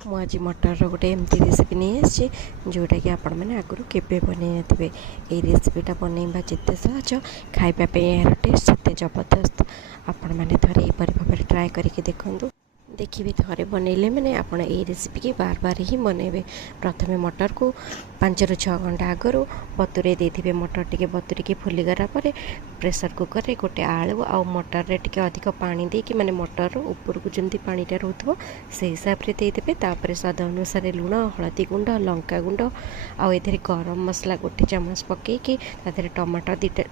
ମୁଁ ଆଜି ମଟରର ଗୋଟେ ଏମିତି ରେସିପି ନେଇ ଆସିଛି ଯେଉଁଟାକି ଆପଣମାନେ ଆଗରୁ କେବେ ବନେଇ ନଥିବେ। ଏଇ ରେସିପିଟା ବନେଇବା ଯେତେ ସହଜ, ଖାଇବା ପାଇଁ ଏହାର ଟେଷ୍ଟ ସେତେ ଜବରଦସ୍ତ। ଆପଣମାନେ ଥରେ ଏହିପରି ଭାବରେ ଟ୍ରାଏ କରିକି ଦେଖନ୍ତୁ। ଦେଖିବେ ଥରେ ବନେଇଲେ ମାନେ ଆପଣ ଏଇ ରେସିପିକି ବାର ବାର ହିଁ ବନେଇବେ। ପ୍ରଥମେ ମଟରକୁ 5-6 ଘଣ୍ଟା ଆଗରୁ ବତୁରେଇ ଦେଇଥିବେ। ମଟର ଟିକେ ବତୁରିକି ଫୁଲିଗଲା ପରେ ପ୍ରେସର କୁକରରେ ଗୋଟେ ଆଳୁ ଆଉ ମଟରରେ ଟିକେ ଅଧିକ ପାଣି ଦେଇକି, ମାନେ ମଟରର ଉପରକୁ ଯେମିତି ପାଣିଟା ରହୁଥିବ ସେଇ ହିସାବରେ ଦେଇଦେବେ। ତାପରେ ସ୍ୱାଦ ଅନୁସାରେ ଲୁଣ, ହଳଦୀ ଗୁଣ୍ଡ, ଲଙ୍କା ଗୁଣ୍ଡ ଆଉ ଏଥିରେ ଗରମ ମସଲା 1 ଚାମଚ ପକାଇକି ତା ଦେହରେ ଟମାଟୋ 2ଟା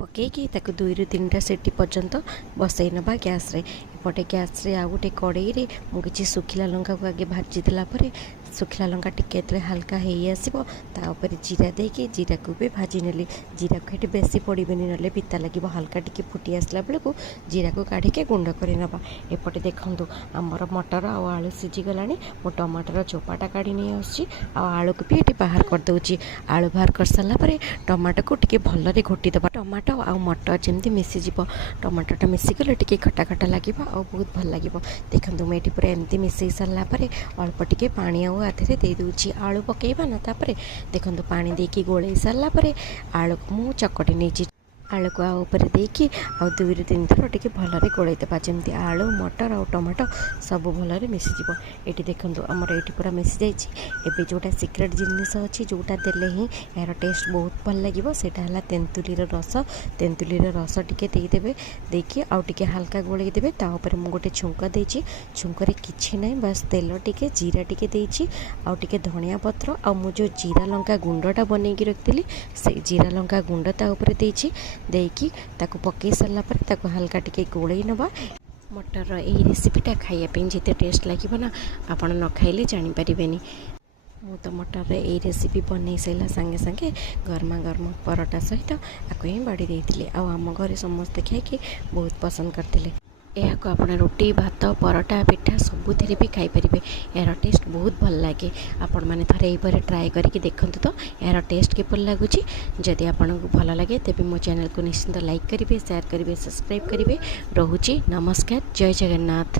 ପକାଇକି ତାକୁ 2-3ଟା ସିଟି ପର୍ଯ୍ୟନ୍ତ ବସାଇ ନେବା ଗ୍ୟାସ୍ରେ। ଏପଟେ ଗ୍ୟାସ୍ରେ ଆଉ ଗୋଟେ କଡ଼େଇରେ ମୁଁ କିଛି ଶୁଖିଲା ଲଙ୍କାକୁ ଆଗେ ଭାଜି ଦେଲା ପରେ, ଶୁଖିଲା ଲଙ୍କା ଟିକେ ଯେତେବେଳେ ହାଲକା ହେଇ ଆସିବ ତା ଉପରେ ଜିରା ଦେଇକି ଜିରାକୁ ବି ଭାଜି ନେଲି। ଜିରାକୁ ଏଠି ବେଶୀ ପଡ଼ିବେନି, ନହେଲେ ପିତା ଲାଗିବ। ହାଲକା ଟିକେ ଫୁଟି ଆସିଲା ବେଳକୁ ଜିରାକୁ କାଢ଼ିକି ଗୁଣ୍ଡ କରି ନେବା। ଏପଟେ ଦେଖନ୍ତୁ ଆମର ମଟର ଆଉ ଆଳୁ ସିଝିଗଲାଣି। ମୁଁ ଟମାଟୋର ଚୋପାଟା କାଢ଼ି ନେଇ ଆସୁଛି ଆଉ ଆଳୁକୁ ବି ଏଠି ବାହାର କରିଦେଉଛି। ଆଳୁ ବାହାର କରିସାରିଲା ପରେ ଟମାଟୋକୁ ଟିକେ ଭଲରେ ଘୋଟି ଦେବା। ଟମାଟୋ ଆଉ ମଟର ଯେମିତି ମିଶିଯିବ। ଟମାଟୋଟା ମିଶିଗଲେ ଟିକେ ଖଟା ଖଟା ଲାଗିବ ଆଉ ବହୁତ ଭଲ ଲାଗିବ। ଦେଖନ୍ତୁ ମୁଁ ଏଠି ପୁରା ଏମିତି ମିଶାଇ ସାରିଲା ପରେ ଅଳ୍ପ ଟିକେ ପାଣି ଆଉ ଆଧିରେ ଦେଇଦେଉଛି। ଆଳୁ ପକାଇବା ନା, ତାପରେ ଦେଖନ୍ତୁ ପାଣି ଦେଇକି ଗୋଳେଇ ସାରିଲା ପରେ ଆଳୁକୁ ମୁଁ ଚକଟି ନେଇଛି। ଆଳୁକୁ ଆଉ ଉପରେ ଦେଇକି ଆଉ 2-3 ଥର ଟିକେ ଭଲରେ ଗୋଳେଇ ଦେବା, ଯେମିତି ଆଳୁ, ମଟର ଆଉ ଟମାଟୋ ସବୁ ଭଲରେ ମିଶିଯିବ। ଏଠି ଦେଖନ୍ତୁ ଆମର ଏଇଠି ପୁରା ମିଶିଯାଇଛି। ଏବେ ଯେଉଁଟା ସିକ୍ରେଟ୍ ଜିନିଷ ଅଛି, ଯେଉଁଟା ଦେଲେ ହିଁ ଏହାର ଟେଷ୍ଟ ବହୁତ ଭଲ ଲାଗିବ, ସେଇଟା ହେଲା ତେନ୍ତୁଲିର ରସ। ତେନ୍ତୁଲିର ରସ ଟିକେ ଦେଇଦେବେ। ଦେଇକି ଆଉ ଟିକେ ହାଲକା ଗୋଳେଇ ଦେବେ। ତା ଉପରେ ମୁଁ ଗୋଟେ ଛୁଙ୍କ ଦେଇଛି। ଛୁଙ୍କରେ କିଛି ନାହିଁ, ବାସ୍ ତେଲ ଟିକେ, ଜିରା ଟିକେ ଦେଇଛି ଆଉ ଟିକେ ଧଣିଆ ପତ୍ର, ଆଉ ମୁଁ ଯେଉଁ ଜିରା ଲଙ୍କା ଗୁଣ୍ଡଟା ବନେଇକି ରଖିଥିଲି ସେଇ ଜିରା ଲଙ୍କା ଗୁଣ୍ଡ ତା ଉପରେ ଦେଇଛି। ଦେଇକି ତାକୁ ପକାଇ ସାରିଲା ପରେ ତାକୁ ହାଲକା ଟିକେ ଗୋଳେଇ ନେବା। ମଟରର ଏହି ରେସିପିଟା ଖାଇବା ପାଇଁ ଯେତେ ଟେଷ୍ଟ ଲାଗିବ ନା, ଆପଣ ନ ଖାଇଲେ ଜାଣିପାରିବେନି। ମୁଁ ତ ମଟରରେ ଏଇ ରେସିପି ବନେଇ ସାରିଲା ସାଙ୍ଗେ ସାଙ୍ଗେ ଗରମା ଗରମ ପରଟା ସହିତ ଆକୁ ହିଁ ବାଡ଼ି ଦେଇଥିଲି। ଆଉ ଆମ ଘରେ ସମସ୍ତେ ଖାଇକି ବହୁତ ପସନ୍ଦ କରିଥିଲେ। ଏହାକୁ ଆପଣ ରୁଟି, ଭାତ, ପରଟା, ପିଠା ସବୁଥିରେ ବି ଖାଇପାରିବେ। ଏହାର ଟେଷ୍ଟ ବହୁତ ଭଲ ଲାଗେ। ଆପଣମାନେ ଥରେ ଏହିପରି ଟ୍ରାଏ କରିକି ଦେଖନ୍ତୁ ତ ଏହାର ଟେଷ୍ଟ କିପରି ଲାଗୁଛି। ଯଦି ଆପଣଙ୍କୁ ଭଲ ଲାଗେ ତେବେ ମୋ ଚ୍ୟାନେଲକୁ ନିଶ୍ଚିନ୍ତ ଲାଇକ୍ କରିବେ, ସେୟାର କରିବେ, ସବସ୍କ୍ରାଇବ୍ କରିବେ। ରହୁଛି, ନମସ୍କାର, ଜୟ ଜଗନ୍ନାଥ।